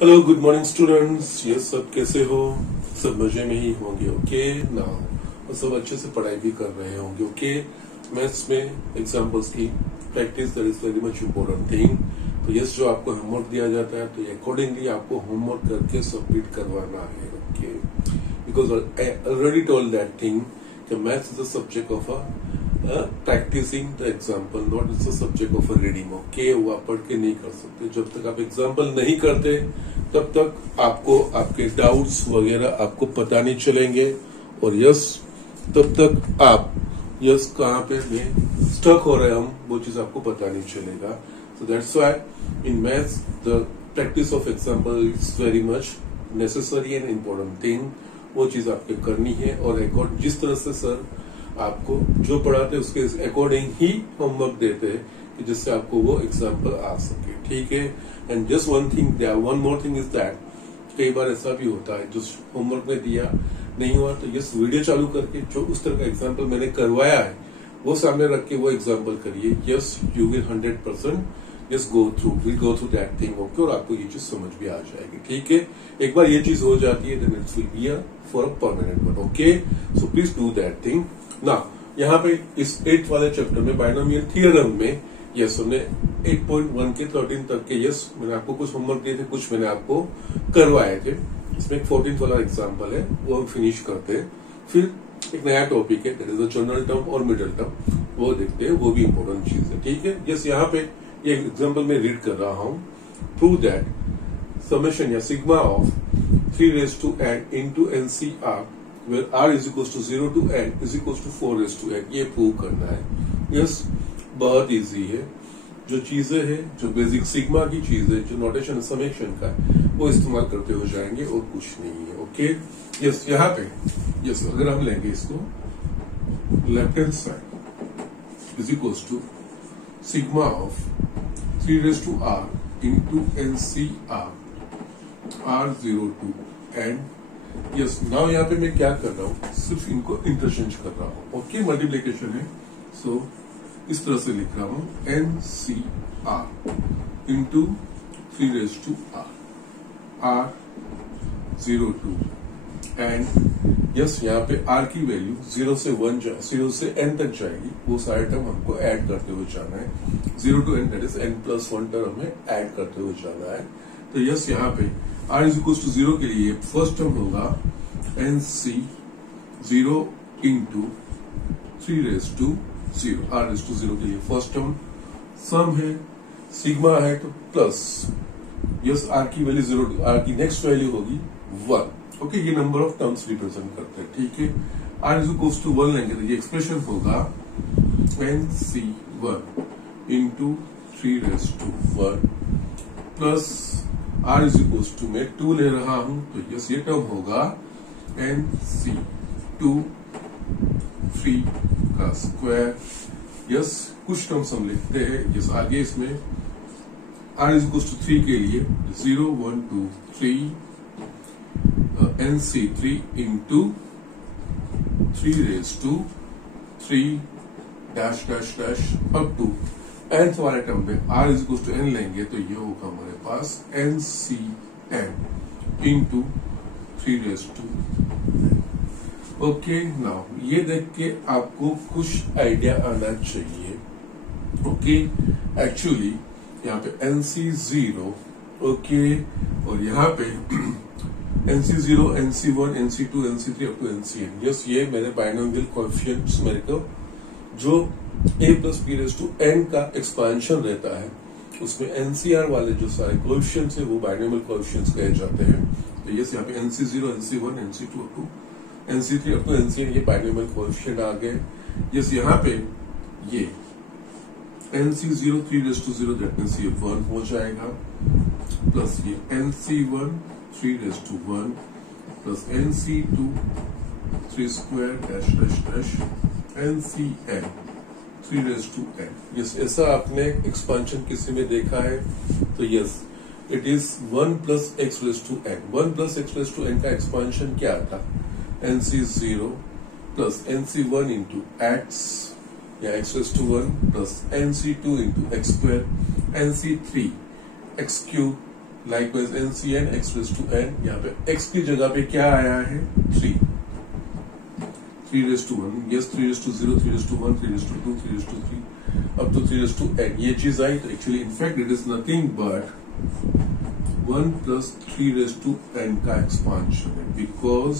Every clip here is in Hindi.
Hello good morning students. ये सब कैसे हो? सब मजे में ही होंगे। ओके ना, और सब अच्छे से पढ़ाई भी कर रहे होंगे। ओके, मैथ्स में एग्जांपल्स की practice that is very much important thing. तो यस, जो आपको होमवर्क दिया जाता है तो अकॉर्डिंगली आपको होमवर्क करके सबमिट करवाना है। Okay, because I already told that thing कि maths is the subject of practising the example, not it's a subject of reading. Okay, वो आप पढ़ के नहीं कर सकते। जब तक आप एग्जाम्पल नहीं करते तब तक आपको आपके डाउट्स वगैरह आपको पता नहीं चलेंगे, और यस तब तक आप यस कहाँ पे स्टक हो रहे हम वो चीज आपको पता नहीं चलेगा। So that's why in maths the practice of example is very much necessary and important thing. वो चीज आपके करनी है, और जिस तरह से सर आपको जो पढ़ाते हैं उसके अकॉर्डिंग ही होमवर्क देते हैं कि जिससे आपको वो एग्जाम्पल आ सके। ठीक है, and just one more thing is that कई बार ऐसा भी होता है जो होमवर्क में दिया नहीं हुआ तो यस वीडियो चालू करके जो उस तरह का एग्जाम्पल मैंने करवाया है वो सामने रख के वो एग्जाम्पल करिए। Yes you will 100% yes go through that thing. Okay, और आपको ये चीज समझ भी आ जाएगी। ठीक है, एक बार ये चीज हो जाती है then it will be for a permanent one. Okay, so please do that thing ना। यहाँ पे इस 8th वाले चैप्टर में बाइनोमियल थ्योरम में यस हमने 8.1 के 13 तक के यस मैंने आपको कुछ होमवर्क दिए थे, कुछ मैंने आपको करवाए थे। इसमें एक 14th वाला एग्जाम्पल है वो हम फिनिश करते हैं। फिर एक नया टॉपिक है that is the general term और मिडिल टर्म, वो देखते हैं, वो भी इंपॉर्टेंट चीज है। ठीक है, यस यहाँ पे ये एग्जाम्पल में रीड कर रहा हूँ। प्रूव दैट समेशन या sigma of 3 raised to n into NCR where r is equals to 0 to n is equals to 4 raised to n, ये प्रूव करना है। यस बहुत इजी है। जो चीजें हैं, जो बेसिक सिग्मा की चीज है, जो नोटेशन समेशन का है, वो इस्तेमाल करते हो जाएंगे और कुछ नहीं है। ओके, यस यहाँ पे यस अगर हम लेंगे इसको left hand side is equals to sigma of 3 raised to r into NCR r0 to n। Yes now यहाँ पे मैं क्या कर रहा हूँ, सिर्फ इनको इंटरचेंज कर रहा हूँ। ओके, मल्टीप्लीकेशन है, सो इस तरह से लिख रहा हूँ NCR into 3 raised to r r0 to n। Yes यहाँ पे r की वैल्यू 0 से 0 से n तक जाएगी, वो सारे टर्म हमको ऐड करते हुए जाना है। 0 to n that is n+1 term हमें ऐड करते हुए जाना है। तो यस यहाँ पे r इज इक्वल टू 0 के लिए फर्स्ट टर्म होगा NC0 into 3 raised to 0, r raised to 0 के लिए फर्स्ट टर्म। सम है, सिग्मा है तो प्लस यस r की वैल्यू 0, r की नेक्स्ट वैल्यू होगी 1। ओके, ये नंबर ऑफ टर्म्स रिप्रेजेंट करते हैं। ठीक है, r इज इक्वल टू 1 लेंगे तो ये एक्सप्रेशन होगा NC1 into 3 raised to 1 plus r is equal to मैं 2 ले रहा हूं तो यस ये टर्म होगा NC2 3 का स्क्वायर। यस कुछ टर्म्स हम लिखते हैं। यस आगे इसमें r इज इक्वल टू 3 के लिए 0 1 2 3 NC3 into 3 raised to 3 dash dash dash up to nth वाले टर्म में r is equal to n लेंगे तो ये होगा हमारे पास NCn into 3 raised to। Okay, now ये देख के आपको कुछ आइडिया आना चाहिए। ओके, एक्चुअली यहाँ पे NC0 ओके, और यहाँ पे NC0 NC1 NC2 NC3 up to NCn। Yes ये मेरे बाइनोमियल कोएफिशिएंट्स मेरे को जो a plus b raise to n का एक्सपेंशन रहता है उसमें NCR वाले जो सारे कोएफिशिएंट्स है वो बाइनोमियल कोएफिशिएंट्स कहे जाते हैं। तो यस यहाँ पे NC0 NC1 NC2 up to NC3 up to NCn ये बाइनोमियल कोएफिशिएंट आ गए। यस यहाँ पे ये NC0 3 raised to 0 that means ये 1 हो जाएगा, प्लस ये NC1 3 raised to 1 plus NC2 3 square dash dash dash NCn 3 raised to n। Yes ऐसा आपने एक्सपेंशन किसी में देखा है तो yes it is 1 plus x raised to n। 1 plus x raised to n का एक्सपेंशन क्या था, NC0 plus NC1 into x या x raised to 1 plus NC2 into x square NC3 x cube likewise NCN x raise to n, यहाँ पे एक्स की जगह पे क्या आया है 3 raise to 1, yes 3 raise to 0, 3 raise to 1, 3 raise to 2, 3 raise to 3 अब तो 3 रेज टू एन ये चीज आई। तो actually in fact it is nothing but 1 plus 3 raise to n का एक्सपांशन है, because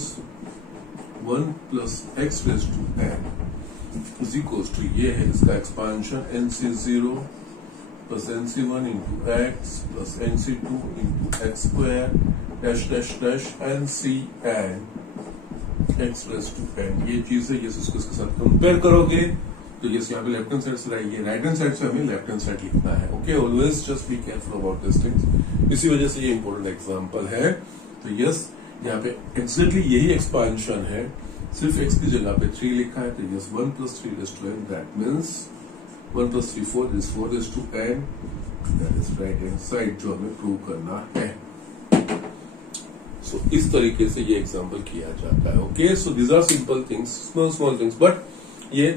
1 plus x raise to n is equal to ये है इसका expansion NC0 plus NC1 into x plus NC2 into x square dash dash dash NCn x raise to n. ये चीज है, यस इसको इसके साथ कंपेयर करोगे तो यस यहाँ पे लेफ्ट हैंड साइड से आएगी, राइट हैंड साइड से हमें लेफ्ट हैंड साइड लिखना है। Okay, always just be careful about this things. इसी वजह से ये इंपॉर्टेंट एग्जांपल है। तो यस यहाँ पे एग्जैक्टली यही एक्सपांशन है, सिर्फ एक्स की जगह पे 3 लिखा है। तो यस 1 प्लस 3 रेज टू एन, that means 1 plus 3 4 is 4 raise to एन, that is right hand side जो हमें प्रूव करना है। सो इस तरीके से ये एग्जांपल किया जाता है। Okay, so these are simple things, small things, but ये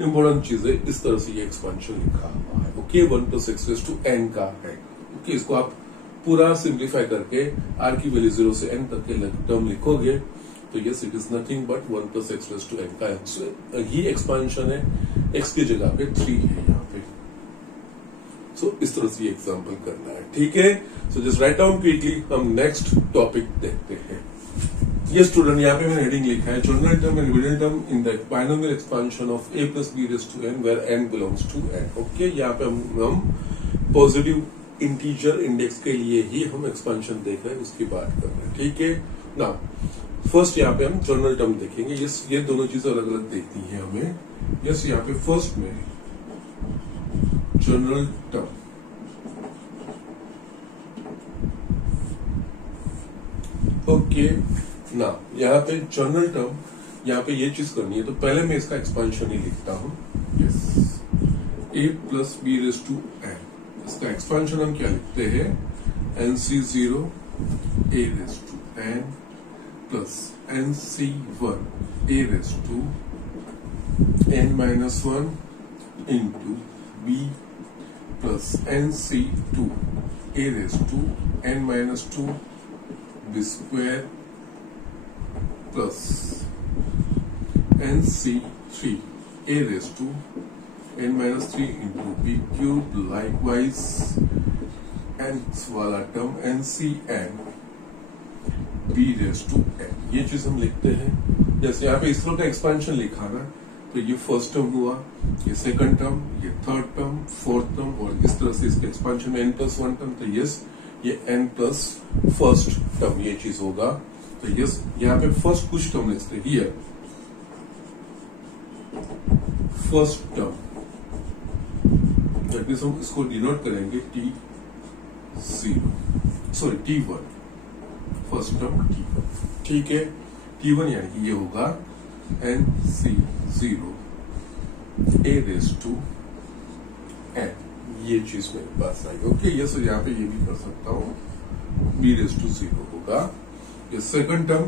इंपॉर्टेंट चीज है। इस तरह से ये एक्सपांशन लिखा हुआ है। Okay, 1 plus x raise to n का है। ओके, इसको आप पूरा सिंप्लीफाई करके आर की वैल्यू 0 से एन तक के टर्म लिखोगे तो yes it is nothing but 1 plus x raise to n का ही एक्सपांशन है, एक्स की जगह पे 3 है यहाँ पे। सो इस तरह से ये एग्जांपल करना है, ठीक है। So just write down quickly, हम नेक्स्ट टॉपिक देखते हैं। ये स्टूडेंट यहाँ पे मैंने हेडिंग लिखा है general term and middle term in the binomial expansion of a plus b raise to n where n belongs to n। Okay, यहाँ पे हम पॉजिटिव इंटीजर इंडेक्स के लिए ही हम एक्सपांशन देख रहे हैं, उसकी बात कर रहे हैं, ठीक है ना। फर्स्ट यहाँ पे हम जर्नल टर्म देखेंगे। यस, ये दोनों चीजें अलग अलग देखनी है हमें। यस, यहाँ पे फर्स्ट में जर्नल टर्म, ओके ना, यहाँ पे जर्नल टर्म, यहाँ पे ये चीज करनी है तो पहले मैं इसका एक्सपांशन ही लिखता हूं। Yes, a plus b raise to n, इसका एक्सपांशन हम क्या लिखते हैं NC0 a raise to n plus NC1 a raise to n minus 1 into b plus NC2 a raise to n minus 2 b square plus NC3 a raise to n minus 3 into b cube, likewise nth वाला term NCn b raise to n। ये चीज हम लिखते हैं। जैसे यहाँ पे इस तरह का एक्सपांशन लिखा ना, तो ये फर्स्ट टर्म हुआ, ये सेकंड टर्म, ये थर्ड टर्म, फोर्थ टर्म, और इस तरह से इसके एक्सपांशन में n+1 टर्म। तो यस, ये n प्लस फर्स्ट टर्म ये चीज होगा। तो यस, यहाँ पे फर्स्ट कुछ टर्म लिखते हैं, here first term, that means हम इसको डिनोट करेंगे T0, sorry T1, first term T1, ठीक है। T1 यानी कि ये होगा NC0 a raise to n, ये चीज मेरे पास आई। ओके, ये सर यहाँ पे ये भी कर सकता हूं, b रेज टू 0 होगा। ये सेकंड टर्म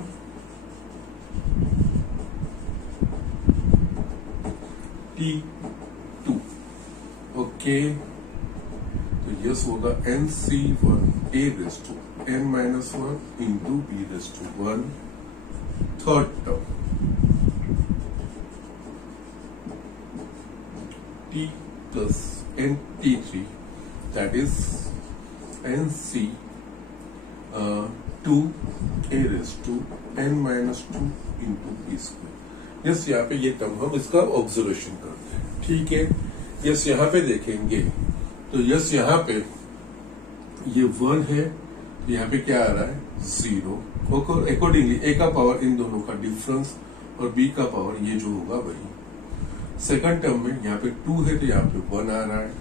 T2, ओके, तो यस होगा NC1 a raise to n minus 1 into b raise to 1, third term T plus T3, that is NC 2 a raised to n minus 2 into b square। Yes, यहाँ पे ये टर्म हम इसका ऑब्जर्वेशन करते हैं, ठीक है। यस, यहाँ पे देखेंगे तो यस, यहाँ पे ये 1 है, यहाँ पे क्या आ रहा है 0। अकॉर्डिंगली a का पावर इन दोनों का डिफरेंस और b का पावर ये जो होगा वही। सेकंड टर्म में यहाँ पे 2 है तो यहाँ पे 1 आ रहा है,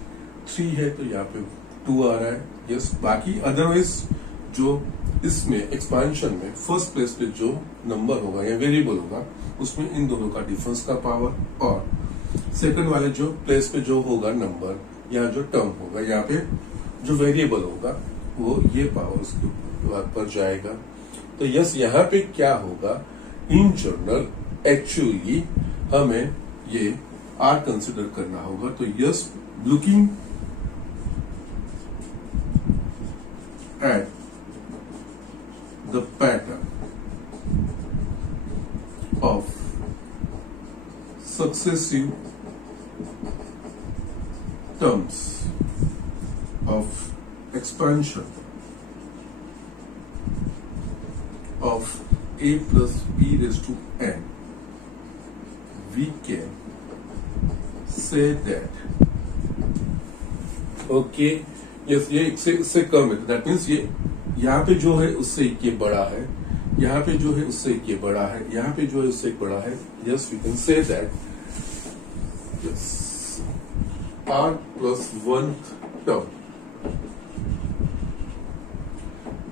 3 है तो यहाँ पे 2 आ रहा है। यस, बाकी अदरवाइज जो इसमें एक्सपांशन में फर्स्ट प्लेस पे जो नंबर होगा या वेरिएबल होगा उसमें इन दोनों का डिफरेंस का पावर, और सेकंड वाले जो प्लेस पे जो होगा नंबर या जो टर्म होगा यहाँ पे जो वेरिएबल होगा वो ये पावर उसके पर जाएगा। तो यस, यहाँ पे क्या होगा, इन जनरल एक्चुअली हमें ये आर कंसिडर करना होगा। तो yes, looking at the pattern of successive terms of expansion of a plus b raised to n, we can say that okay yes ये इससे कम है, दैट मीन्स ये यहाँ पे जो है उससे एक ये बड़ा है, यहाँ पे जो है उससे एक ये बड़ा है, यहाँ पे जो है उससे एक बड़ा है. Yes we can say that yes r plus 1 term,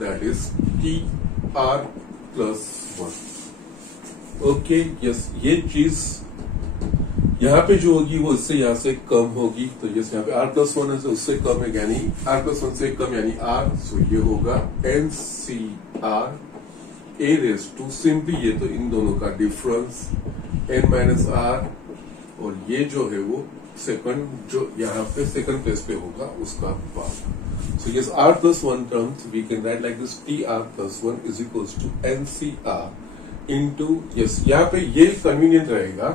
that is tr plus 1. Okay yes ये चीज यहाँ पे जो होगी वो इससे यहाँ से कम होगी, तो यस यहाँ पे r plus 1 है तो उससे कम है, यानी r plus 1 से कम यानी r, सो ये होगा NCr a raised to, simply ये तो इन दोनों का डिफरेंस n माइनस r, और ये जो है वो सेकंड जो यहाँ पे सेकंड प्लेस पे होगा उसका power. So yes r plus 1 terms we can write like this, tr plus 1 is equals to NCr into, yes यहाँ पे ये कन्वीनियंट रहेगा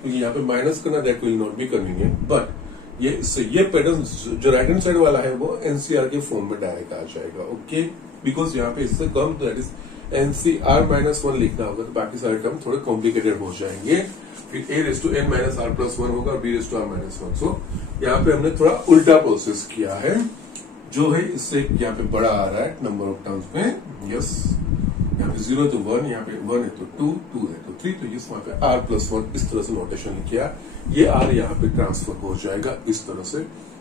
क्योंकि यहाँ पे माइनस करना that will not be convenient, but ये इससे ये पैटर्न जो राइट हैंड साइड वाला है वो एनसीआर के फॉर्म में डायरेक्ट आ जाएगा. ओके बिकॉज यहाँ पे इससे कम तो दैट इज एनसीआर माइनस 1 लिखना होगा, तो बाकी सारे टर्म थोड़े कॉम्प्लिकेटेड हो जाएंगे. फिर a raise to n minus r plus 1 होगा और b raise to r minus 1. So यहाँ पे हमने थोड़ा उल्टा प्रोसेस किया है, जो है इससे यहाँ पे बड़ा आ रहा है नंबर ऑफ टर्म्स में. यस यहाँ पे 0 तो 1, यहाँ पे 1 है तो 2, 2 है तो 3, तो इस वहां पे r प्लस 1 इस तरह से नोटेशन किया, ये r यहाँ पे ट्रांसफर हो जाएगा इस तरह से.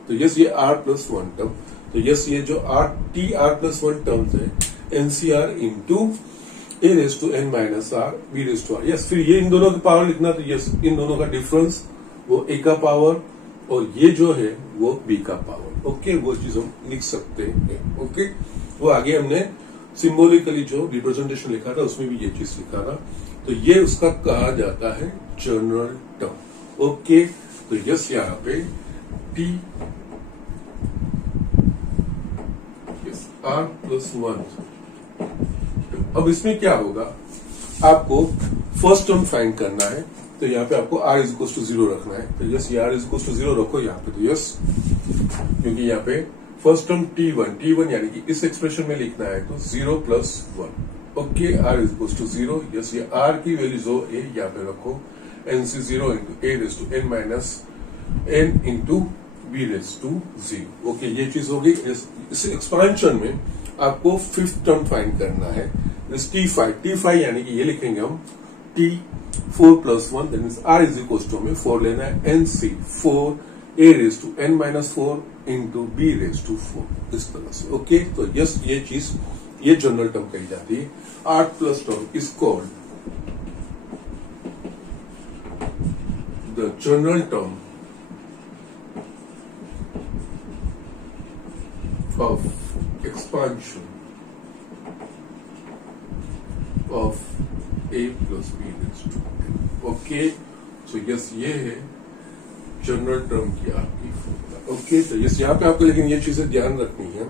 तो यस ये r प्लस 1 टर्म, तो यस ये जो t r प्लस 1 टर्म्स है NCR into a raise to n minus r b raise to r. Yes फिर ये इन दोनों का पावर लिखना, तो यस इन दोनों का डिफरेंस वो a का पावर और ये जो है वो b का पावर. ओके वो चीज हम लिख सकते हैं. ओके वो आगे हमने सिंबॉलिकली जो रिप्रेजेंटेशन लिखा था उसमें भी ये चीज लिखा था, तो ये उसका कहा जाता है जनरल टर्म. ओके तो यस यहाँ पे t यस r प्लस 1. अब इसमें क्या होगा, आपको फर्स्ट टर्म फाइंड करना है, तो यहाँ पे आपको r इज इक्वल टू 0 रखना है. तो यस ये r इज इक्वल टू 0 रखो यहाँ पे, तो यस क्योंकि यहाँ पे फर्स्ट टर्म t1 यानी कि इस एक्सप्रेशन में लिखना है तो 0 plus 1. Okay r is equal to 0. Yes ये r की वैल्यू जो a यहाँ पे रखो nc0 into a raise to n minus n into b raise to 0. Okay ये चीज होगी. इस एक्सपेंशन में आपको फिफ्थ टर्म फाइंड करना है, t5 यानी कि ये लिखेंगे हम t4 plus 1, that means r is equal to, हमें 4 लेना है, nc4 a raise to n minus 4 into b raise to 4 इस तरह से. ओके तो यस ये चीज ये जनरल टर्म कही जाती है. r plus term is called the general term of expansion of a plus b raised to n. Okay so yes ये है जनरल टर्म की आपकी फॉर्मूला. ओके तो यस यहाँ पे आपको लेकिन ये चीजें ध्यान रखनी है.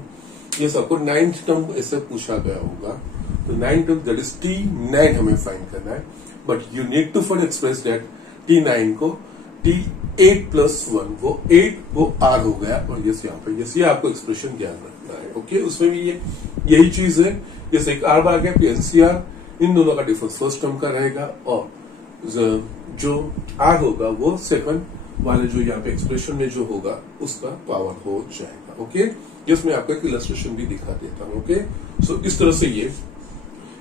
यस आपको 9th टर्म ऐसे पूछा गया होगा, तो 9th term that is t9 हमें फाइंड करना है, but you need to for express that t9 को t8 प्लस 1 वो 8 वो r हो गया, और यस यहाँ पे यस ये आपको एक्सप्रेशन ध्यान रखना है. ओके उसमें भी ये यही चीज है, जैसे एक r बार गया फिर एनसीआर, इन दोनों का डिफरेंस फर्स्ट टर्म का रहेगा, और जो r होगा वो सेकंड वाले जो यहाँ पे एक्सप्रेशन में जो होगा उसका पावर हो जाएगा. ओके यस मैं आपको एक इलस्ट्रेशन भी दिखा देता हूँ. ओके सो इस तरह से ये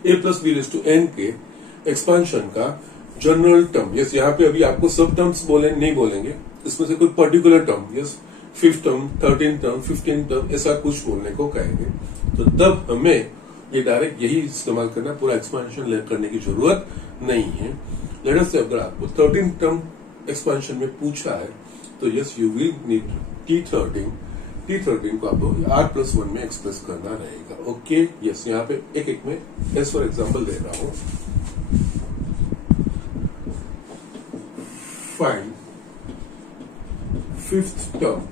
a plus b raise to n के एक्सपांशन का जनरल टर्म. यस यहाँ पे अभी आपको सब टर्म्स नहीं बोलेंगे, इसमें से कोई particular term yes 5th term 13th term 15th term ऐसा कुछ बोलने को कहेंगे, तो तब हमें ये डायरेक्ट यही इस्तेमाल करना, पूरा एक्सपांशन करने की जरूरत नहीं है. लेट अस से अगर आपको 13th टर्म एक्सपांशन में पूछा है तो yes you will need t13 को आपको r प्लस 1 में एक्सप्रेस करना रहेगा. ओके यस यहाँ पे एक एक में एज फॉर एग्जाम्पल दे रहा हूं. Find 5th term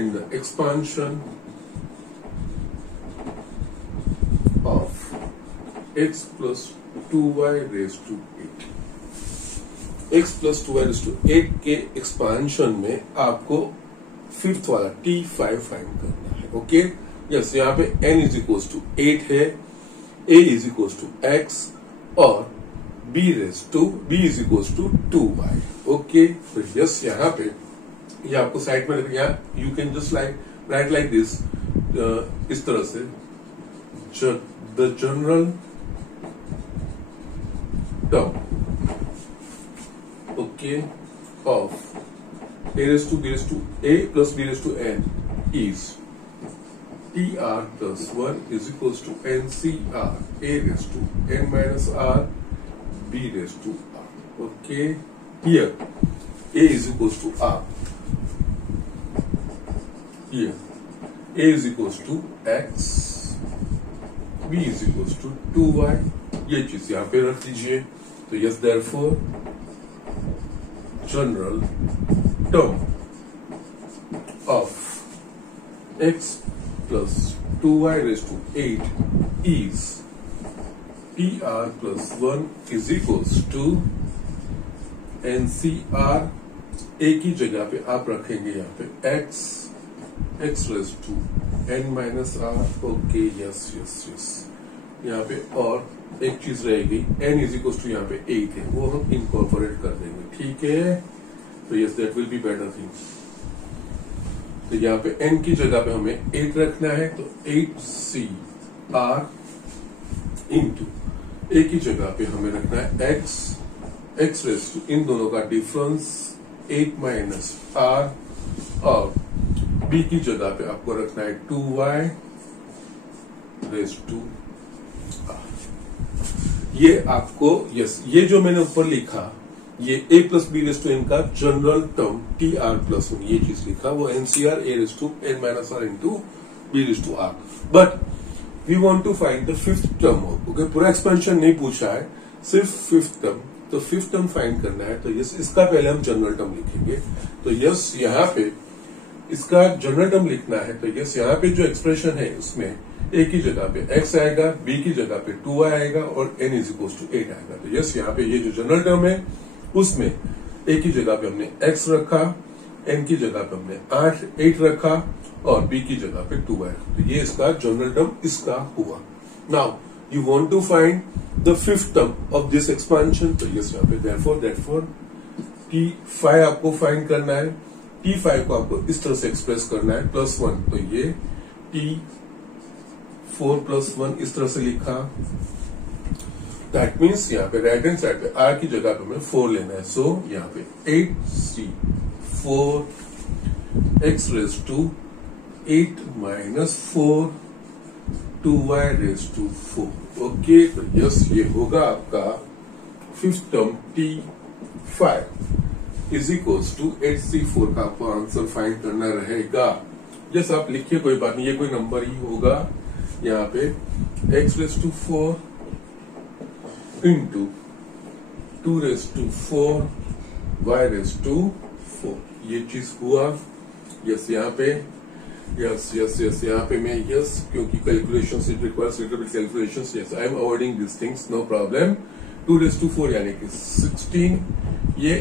in the expansion x plus 2y raised to 8। x plus 2y raised to 8 के एक्सपांशन में आपको फिफ्थ वाला t5 फाइंड करना है। ओके यस, यहाँ पे n इज इक्वल टू 8 है, a is equal to x और b is equal to 2y। Okay तो यस, यहाँ पे ये आपको साइड में you can just write like this, इस तरह से the general term okay of a raised to b raised to a plus b raised to n is tr plus 1 is equals to ncr a raised to n minus r b raised to r. Okay, here a is equals to r, here a is equals to x, b is equals to 2y, ये चीज यहाँ पे रख दीजिए। तो yes, therefore general term of x plus 2y raised to 8 is tr plus 1 is equals to ncr, a की जगह पे आप रखेंगे यहाँ पे x raised to n minus r। Okay yes yes yes, यहाँ पे और एक चीज रहेगी, n इज इक्वल टू यहाँ पे 8 है, वो हम इनकॉर्पोरेट कर देंगे। ठीक है, तो yes that will be better thing. तो यहाँ पे n की जगह पे हमें 8 रखना है, तो 8cr इंटू a की जगह पे हमें रखना है x रेस टू इन दोनों का डिफरेंस 8 माइनस r, और b की जगह पे आपको रखना है 2y रेस टू r। ये आपको यस, ये जो मैंने ऊपर लिखा ये a plus b raise to n का general term T r plus one, ये चीज लिखा वो n C r a raise to n minus r into b raise to r. But we want to find the fifth term. Okay, पूरा एक्सपेंशन नहीं पूछा है, सिर्फ फिफ्थ टर्म। तो फिफ्थ टर्म फाइंड करना है, तो यस इसका पहले हम जनरल टर्म लिखेंगे। तो यस यहाँ पे इसका जनरल टर्म लिखना है, तो यस यहाँ पे जो एक्सप्रेशन है उसमें a की जगह पे x आएगा, b की जगह पे 2y आएगा और n इज इक्वल टू 8 आएगा। तो यस यहाँ पे ये जो जनरल टर्म है उसमें a की जगह पे हमने x रखा, n की जगह पे हमने 8 रखा और b की जगह पे 2y रखा। तो ये इसका जनरल टर्म इसका हुआ। Now you want to find the fifth term of this expansion. तो यस यहाँ पे देयरफॉर t5 आपको फाइंड करना है। t5 को आपको इस तरह से एक्सप्रेस करना है +1, तो ये t4 + 1 इस तरह से लिखा। दैट मीन्स यहाँ पे राइट हैंड साइड पे r की जगह पे हमें 4 लेना है। सो यहाँ पे 8c4 x raise to 8 minus 4 2y raise to 4। Okay, तो यस ये होगा आपका fifth term t5 is equals to 8c4 का आपको आंसर फाइंड करना रहेगा। यस आप लिखिए, कोई बात नहीं, ये कोई नंबर ही होगा। यहाँ पे x raise to 4 into 2 raise to 4 y raise to 4, ये चीज हुआ। यस यहाँ पे यस यहाँ पे मैं यस, क्योंकि calculations it requires little bit calculations, yes I am avoiding this things, no problem. 2 raise to 4 यानी कि 16, ये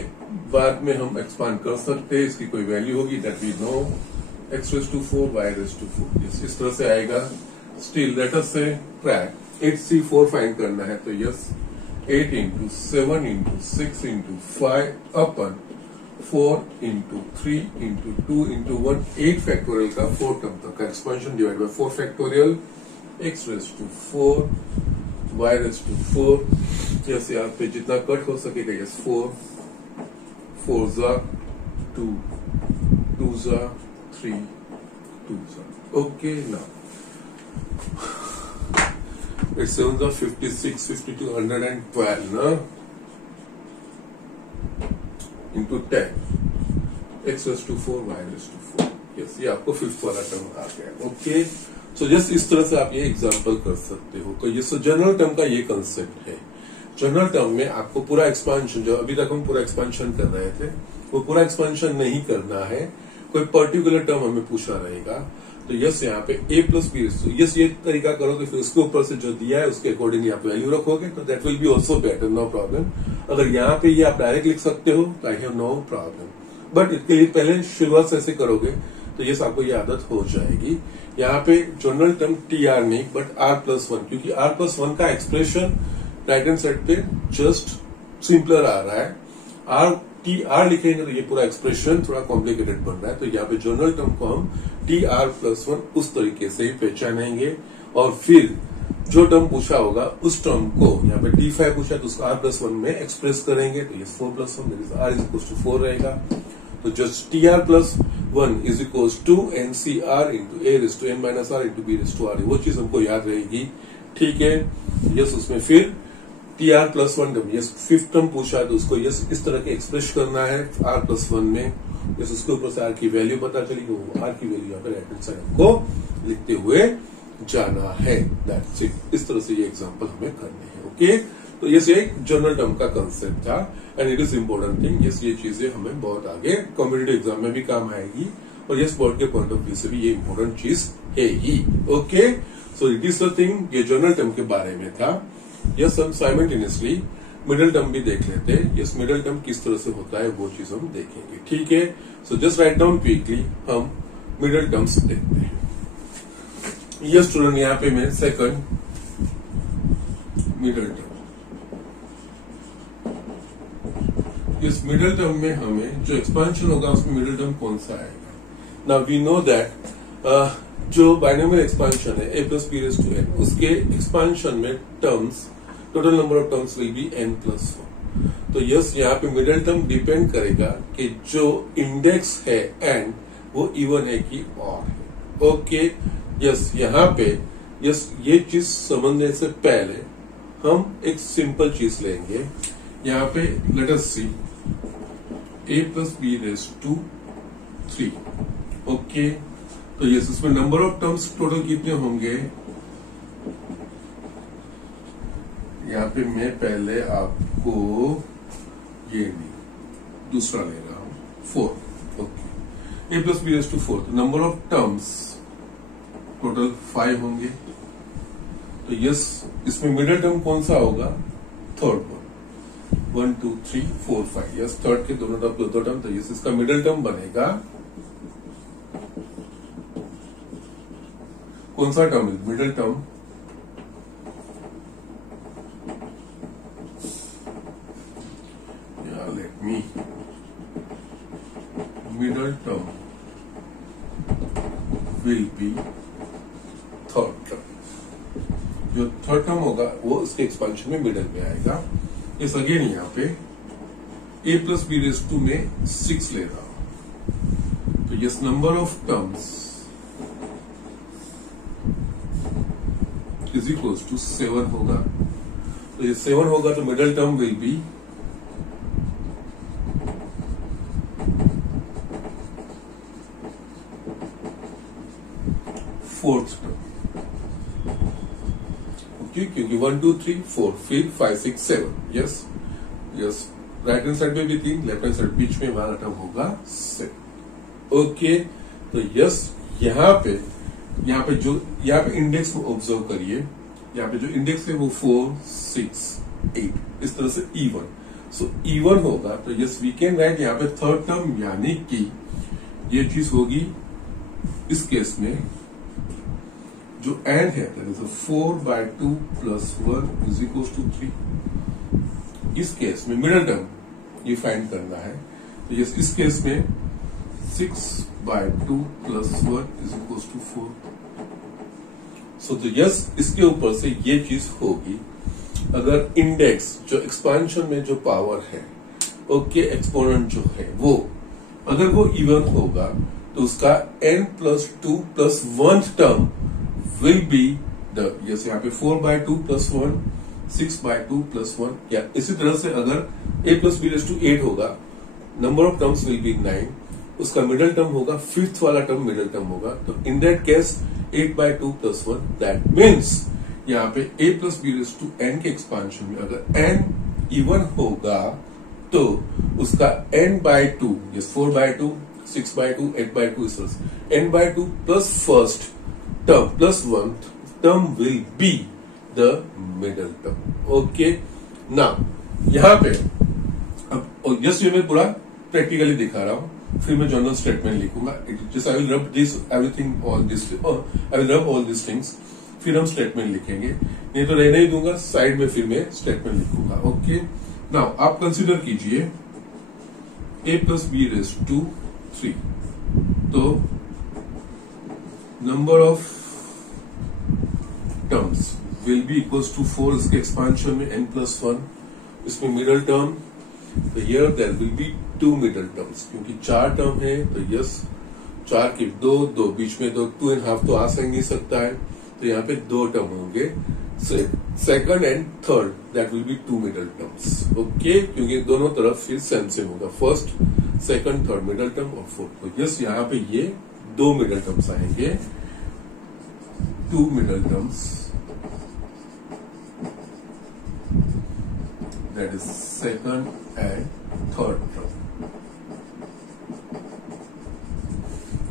बाद में हम एक्सपांड कर सकते हैं, इसकी कोई वैल्यू होगी that we know. x raise to 4 y raise to 4, yes इस तरह से आएगा। स्टिल लेट अस से ट्रैक 8c4 फाइंड करना है, तो यस 8 इंटू 7 इंटू 6 इंटू 5 अपन 4 इंटू 3 इंटू 2 इंटू 1, 8 फैक्टोरियल का 4 टर्म तक का expansion divide by 4 factorial x raise to 4 y raise to 4। Yes यहाँ पे जितना कट हो सकेगा, यस 4 जा 2 2 जा 3 2 जा। Okay, now it's 7 are 56, 52, 112, na? Into 10. X raised to 4, y raised to 4. Yes, ये आपको फिफ्थ वाला टर्म आ गया। ओके, सो जस्ट इस तरह से आप ये एग्जांपल कर सकते हो। तो ये जनरल टर्म का ये कंसेप्ट है। जनरल टर्म में आपको पूरा एक्सपांशन, जो अभी तक हम पूरा एक्सपांशन कर रहे थे, वो पूरा एक्सपांशन नहीं करना है। कोई पर्टिकुलर टर्म हमें पूछा रहेगा, तो यस यहाँ पे a plus b raise to, yes ये तरीका करोगे, फिर उसके ऊपर से जो दिया है उसके अकॉर्डिंग आप वैल्यू रखोगे, तो that will be also better, no problem. अगर यहाँ पे ये आप डायरेक्ट लिख सकते हो तो I have no problem, but इसके लिए पहले शुरुआत से ऐसे करोगे तो यस आपको ये आदत हो जाएगी। यहाँ पे जनरल टर्म टी आर नहीं बट आर प्लस वन, क्योंकि आर प्लस वन का एक्सप्रेशन राइट हैंड साइड पे जस्ट सिंपलर आ रहा है। आर टी आर लिखेंगे तो ये पूरा एक्सप्रेशन थोड़ा कॉम्प्लिकेटेड बन रहा है, तो यहाँ पे जनरल टर्म को हम टी आर प्लस वन उस तरीके से ही पहचानेंगे, और फिर जो टर्म पूछा होगा उस टर्म को, यहाँ पे टी फाइव पूछा तो उसको आर प्लस वन में एक्सप्रेस करेंगे, तो ये 4 plus one r is equal to 4 रहेगा। तो just t r plus one is equal to n c r into a raise to n minus r into b raise to r, वो चीज हमको याद रहेगी, ठीक है। यस उसमें फिर T r plus one term, yes fifth term पूछा तो उसको यस इस तरह के एक्सप्रेस करना है आर प्लस वन में, यस उसके ऊपर से आर की वैल्यू पता चली, वो आर की वैल्यू यहाँ पे राइट हैंड साइड को लिखते हुए जाना है, दैट्स इट। इस तरह से ये एग्जांपल हमें करने हैं, ओके। तो यस ये एक जनरल टर्म का कंसेप्ट था and it is important thing, yes ये चीजें हमें बहुत आगे कॉम्पिटिटिव एग्जाम में भी काम आएगी, और यस बोर्ड के पॉइंट ऑफ व्यू से भी ये इम्पोर्टेंट चीज है ही, okay. So it is the thing, ये जनरल टर्म के बारे में था। यस हम साइमल्टेनियसली मिडिल टर्म भी देख लेते हैं, यस मिडिल टर्म किस तरह से होता है वो चीज हम देखेंगे, ठीक है। So just write down quickly हम मिडिल टर्म्स देखते हैं। यस स्टूडेंट यहाँ पे मैं सेकंड मिडिल टर्म, इस मिडिल टर्म में हमें जो एक्सपांशन होगा उसमें मिडिल टर्म कौन सा आएगा। नाउ वी नो दैट जो बाइनोमियल एक्सपांशन है a plus b raise to n, उसके एक्सपांशन में terms total number of terms will be n plus one. तो यस यहाँ पे मिडिल टर्म डिपेंड करेगा कि जो इंडेक्स है n वो इवन है कि ऑड है, ओके। यस यहाँ पे यस ये चीज समझने से पहले हम एक सिंपल चीज लेंगे, यहाँ पे let us see a plus b raise to 3, okay. तो यस इसमें नंबर ऑफ टर्म्स टोटल कितने होंगे, यहाँ पे मैं पहले आपको ये नहीं दूसरा ले रहा हूं 4, okay. a plus b raise to 4, तो नंबर ऑफ टर्म्स टोटल 5 होंगे। तो यस इसमें मिडिल टर्म कौन सा होगा, थर्ड वन, 1 2 3 4 5, यस थर्ड के दोनों टर्म, तो यस इसका मिडिल टर्म बनेगा कौन सा term, middle term let me middle term will B third term, जो थर्ड टर्म होगा वो इसके एक्सपांशन में मिडिल में आएगा। इस अगेन यहाँ पे a plus b raise to में 6 ले रहा हूं, तो yes number of terms is equals to 7 होगा। तो ये 7 होगा तो middle term will be fourth term, okay, क्योंकि 1 2 3 4 फिर 5 6 7, yes yes right hand side में भी 3, लेफ्ट हैंड साइड बीच में हमारा टर्म होगा 7, ओके। तो यस यहाँ पे जो यहाँ पे इंडेक्स को ऑब्जर्व करिए, यहाँ पे जो इंडेक्स है वो 4 6 8 इस तरह से इवन, सो इवन होगा, तो यस वी कैन राइट यहाँ पे थर्ड टर्म, यानी कि ये चीज होगी इस केस में जो n है 4/2 प्लस 1 इज इक्वल टू 3। इस केस में मिडिल टर्म ये फाइंड करना है, तो यस इस केस में 6/2 प्लस 1 इज इक्वल टू 4। सो तो यस इसके ऊपर से ये चीज होगी, अगर इंडेक्स जो एक्सपांशन में जो पावर है, ओके, एक्सपोनेंट जो है वो अगर वो इवन होगा तो उसका n plus 2 plus 1 term will be the, yes यहाँ पे 4/2 प्लस 1 6/2 प्लस 1, या इसी तरह से अगर a plus b raise to 8 होगा, number of terms will be 9, उसका मिडिल टर्म होगा फिफ्थ वाला टर्म मिडिल टर्म होगा, तो in that case 8/2 plus 1, that means यहाँ पे a plus b raise to n के एक्सपांशन में अगर n इवन होगा तो उसका n/2, yes 4/2 6/2, 8/2 is this. n/2 plus first term plus one term will be the middle term. Okay. Now यहाँ पे अब जस्ट ये मैं पूरा प्रैक्टिकली दिखा रहा हूँ, फिर मैं जनरल स्टेटमेंट लिखूंगा. Just I will rub this everything all this, I will रब ऑल दिस थिंग्स, फिर हम स्टेटमेंट लिखेंगे. नहीं तो रहने ही दूंगा साइड में, फिर मैं स्टेटमेंट लिखूंगा. ओके. नाउ आप कंसीडर कीजिए a plus b raised to 3. तो number of terms will be equals to 4. इसके एक्सपांशन में n plus 1, इसमें मिडल टर्म, तो here there will be 2 middle terms. क्योंकि 4 टर्म है तो यस 4 के 2 बीच में 2.5 तो आ नहीं सकता है, तो यहाँ पे 2 टर्म होंगे. Second and third that will be 2 middle terms. Okay. क्योंकि दोनों तरफ फिर सेम होगा, first second third middle term और फोर्थ. तो यस यहाँ पे ये 2 मिडल टर्म्स आएंगे, 2 middle terms, that is second and third term.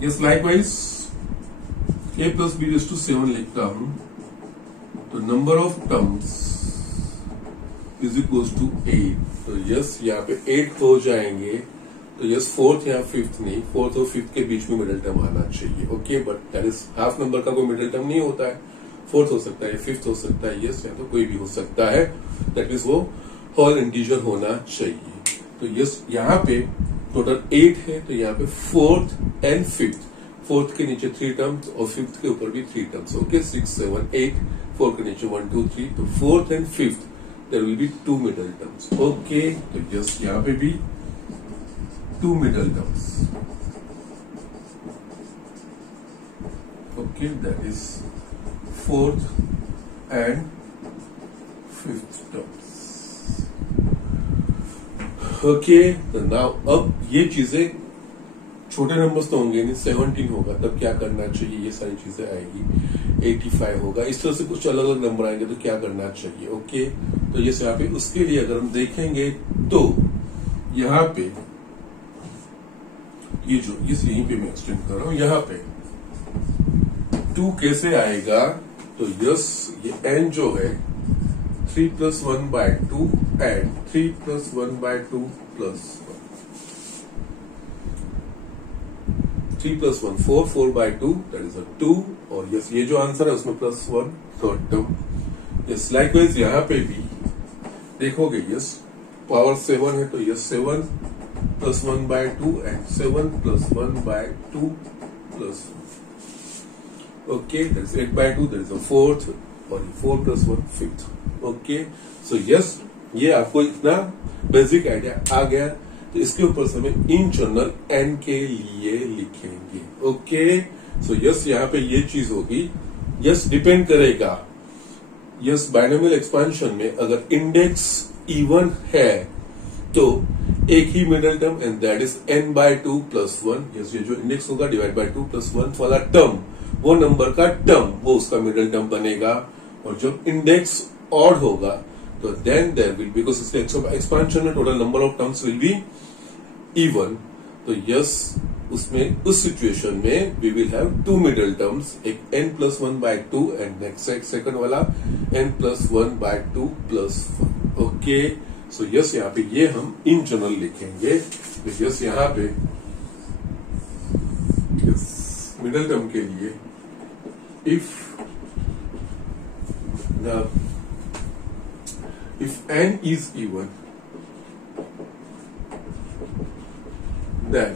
Yes, likewise a plus b raised to 7 लिखता हूं, तो number of terms is equals to 8. तो यस यहाँ पे 8 हो जाएंगे. तो यस फोर्थ या फिफ्थ नहीं, फोर्थ और फिफ्थ के बीच में मिडिल टर्म आना चाहिए. Okay. But that is half number का कोई मिडिल टर्म नहीं होता है. फोर्थ हो सकता है, फिफ्थ हो सकता है, यस, या तो कोई भी हो सकता है. दैट मीन्स वो होल इंटीजर होना चाहिए. तो यस यहाँ पे टोटल 8 है, तो यहाँ पे फोर्थ एंड फिफ्थ, फोर्थ के नीचे 3 टर्म्स और फिफ्थ के ऊपर भी 3 टर्म्स. ओके. 6, 7, 8, 4 के नीचे 1, 2, 3. तो fourth and fifth there will be 2 middle terms. Okay. तो यस यहाँ पे भी 2 middle terms. Okay. That is fourth and fifth terms. Okay. तो नाउ अब ये चीजें छोटे नंबर्स तो होंगे नहीं, 17 होगा तब क्या करना चाहिए, ये सारी चीजें आएगी. 85 होगा, इस तरह से कुछ अलग अलग नंबर आएंगे तो क्या करना चाहिए. ओके. तो ये यहाँ पे उसके लिए अगर हम देखेंगे तो यहाँ पे ये जो यहीं पे मैं एक्सटेंड कर रहा हूं, यहाँ पे 2 कैसे आएगा. तो यस ये n जो है 3 plus 1/2 and 3 plus 1/2 plus 1. 3 plus 1 4, 4/2 that is a 2. और यस ये जो आंसर है उसमें plus 1 third term. Yes likewise यहाँ पे भी देखोगे यस पावर 7 है, तो yes 7 plus 1/2 and 7 plus 1/2 plus 1. Okay, that is 8/2, that is a fourth, और 4 plus 1 fifth. Okay. So yes ये आपको इतना बेसिक आइडिया आ गया. तो इसके ऊपर से हमें इन जनरल n के लिए लिखेंगे. ओके. सो यस यहाँ पे ये चीज होगी. यस डिपेंड करेगा. यस बाइनोमियल एक्सपांशन में अगर इंडेक्स इवन है तो एक ही middle term and that is n/2 plus 1. Yes ये जो इंडेक्स होगा डिवाइड बाय 2 plus 1 वाला टर्म, वो नंबर का टर्म, वो उसका मिडिल टर्म बनेगा. और जब इंडेक्स ऑड होगा तो देन देयर विल, बिकॉज इसके एक्सपांशन में total number of terms will be even. तो यस उसमें उस सिचुएशन में we will have 2 middle terms, एक n plus 1/2 and next second वाला n plus 1/2 plus 1. Okay. So yes यहाँ पे ये हम इन जनरल लिखेंगे. तो यस यहाँ पे मिडिल टर्म के लिए if n is even, then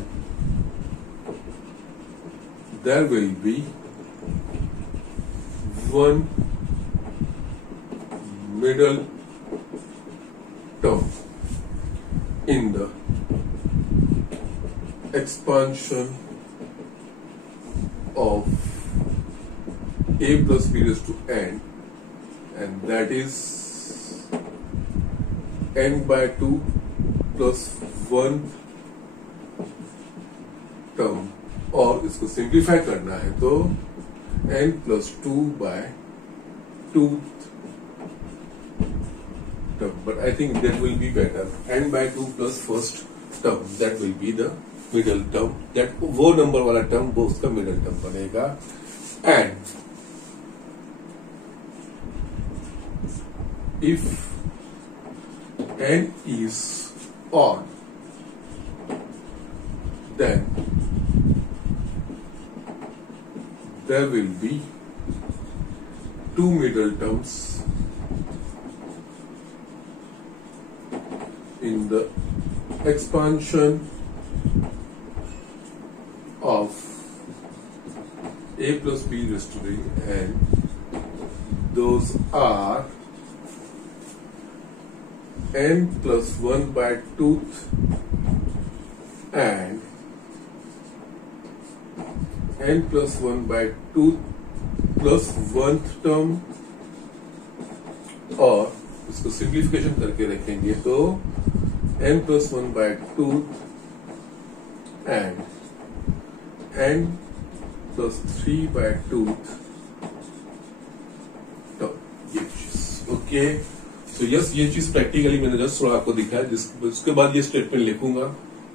there will be one middle term in the expansion of a plus b raised to n, and that is n/2 plus 1 term. और इसको सिंप्लीफाई करना है तो n plus 2/2 term, but I think that will be better. n/2 plus first term, that will be the middle term, that वो नंबर वाला टर्म वो उसका मिडल टर्म बनेगा। And if n is odd, then there will be two middle terms in the expansion of a plus b raised to a, and those are n plus 1 by 2th and n plus 1 by 2th plus 1th term, और इसको सिंप्लीफिकेशन करके रखेंगे तो n plus 1 by 2th and n plus 3 by 2th term, ये चीज ओके। तो यस, ये चीज प्रैक्टिकली मैंने जस्ट थोड़ा आपको दिखाया, उसके बाद ये स्टेटमेंट लिखूंगा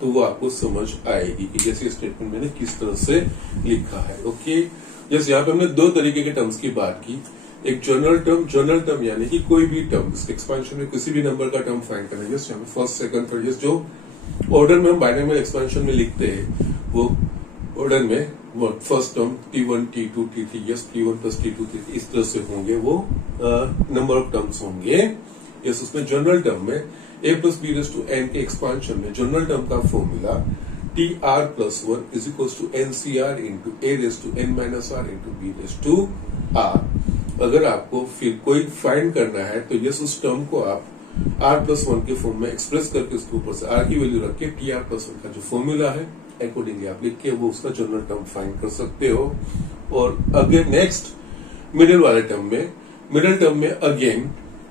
तो वो आपको समझ आएगी कि जैसे स्टेटमेंट मैंने किस तरह से लिखा है। ओके, जैसे यहाँ पे हमने दो तरीके के टर्म्स की बात की, एक जनरल टर्म यानी कि कोई भी टर्म एक्सपेंशन में किसी भी नंबर का टर्म फाइंड करना है। जस्ट यहाँ पे फर्स्ट सेकंड थर्ड जो ऑर्डर में हम बाइनोमियल एक्सपेंशन में लिखते हैं वो ऑर्डर में first term T1 T2 T3 yes T1 plus T2 T3 इस तरह से होंगे, वो नंबर ऑफ टर्म्स होंगे। यस, उसमें जनरल टर्म में a plus b raise to n के एक्सपांशन में जनरल टर्म का formula TR plus 1 is equal to NCR into a raise to n minus r into b raise to r। अगर आपको फिर कोई फाइंड करना है तो यस, उस टर्म को आप r प्लस 1 के फॉर्म में एक्सप्रेस करके उसके ऊपर से r की वैल्यू रख के TR प्लस 1 का जो फॉर्मूला है अकॉर्डिंगली आप लिख के वो उसका जनरल टर्म फाइंड कर सकते हो। और अगेन नेक्स्ट मिडिल वाले टर्म में, मिडिल टर्म में अगेन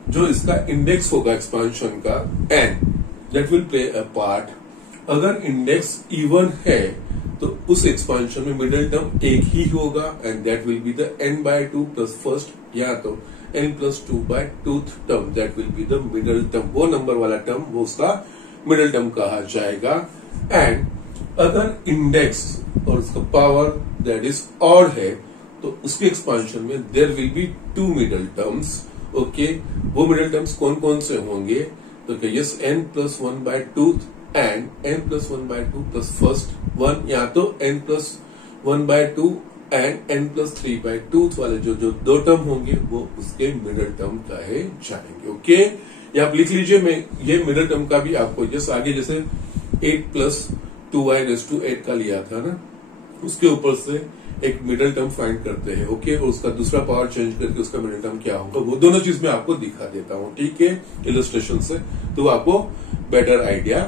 जो इसका इंडेक्स होगा एक्सपांशन का n, that will play a part. अगर इंडेक्स इवन है तो उस एक्सपांशन में मिडिल टर्म एक ही होगा and that will be the n by 2 plus first या तो n plus 2 by 2th term, that will be the middle term. वो नंबर वाला टर्म वो उसका मिडिल टर्म कहा जाएगा। एंड अगर इंडेक्स और उसका पावर दैट इज ऑड है तो उसके एक्सपांशन में there will be two middle terms. Okay, वो मिडिल टर्म्स कौन कौन से होंगे तो yes n plus 1 by 2th and n plus 1 by 2 plus first one, या तो n plus 1 by 2 and n plus 3 by 2th वाले जो दो टर्म होंगे वो उसके मिडिल टर्म कहे जाएंगे। ओके, ये आप लिख लीजिए। मैं ये मिडिल टर्म का भी आपको जैसे आगे जैसे 8 प्लस 2y रेज टू 8 का लिया था ना, उसके ऊपर से एक मिडिल टर्म फाइंड करते हैं। ओके, और उसका दूसरा पावर चेंज करके उसका मिडिल टर्म क्या होगा वो दोनों चीज मैं आपको दिखा देता हूँ, ठीक है, इलस्ट्रेशन से, तो आपको बेटर आइडिया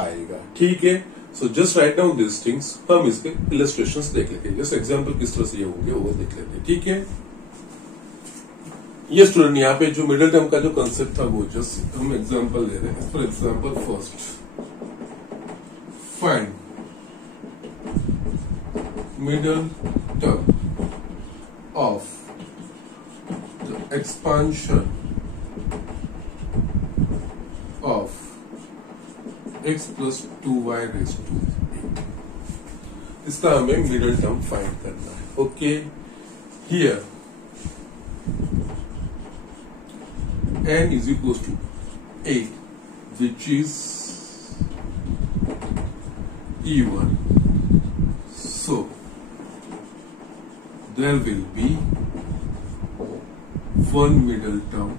आएगा। ठीक है, so just write down this things, हम इसके इलस्ट्रेशंस देख लेते हैं, जैसे एग्जांपल किस तरह से ये होंगे वो देख लेते हैं। ठीक है, ये स्टूडेंट यहाँ पे जो मिडिल टर्म का जो कंसेप्ट था वो जस्ट हम एग्जांपल ले रहे हैं। For example first find middle term of the expansion of x plus 2y raised to 8। इसका हमें मिडिल टर्म फाइंड करना है। Okay, here n is equals to 8 which is even, so there will be one middle term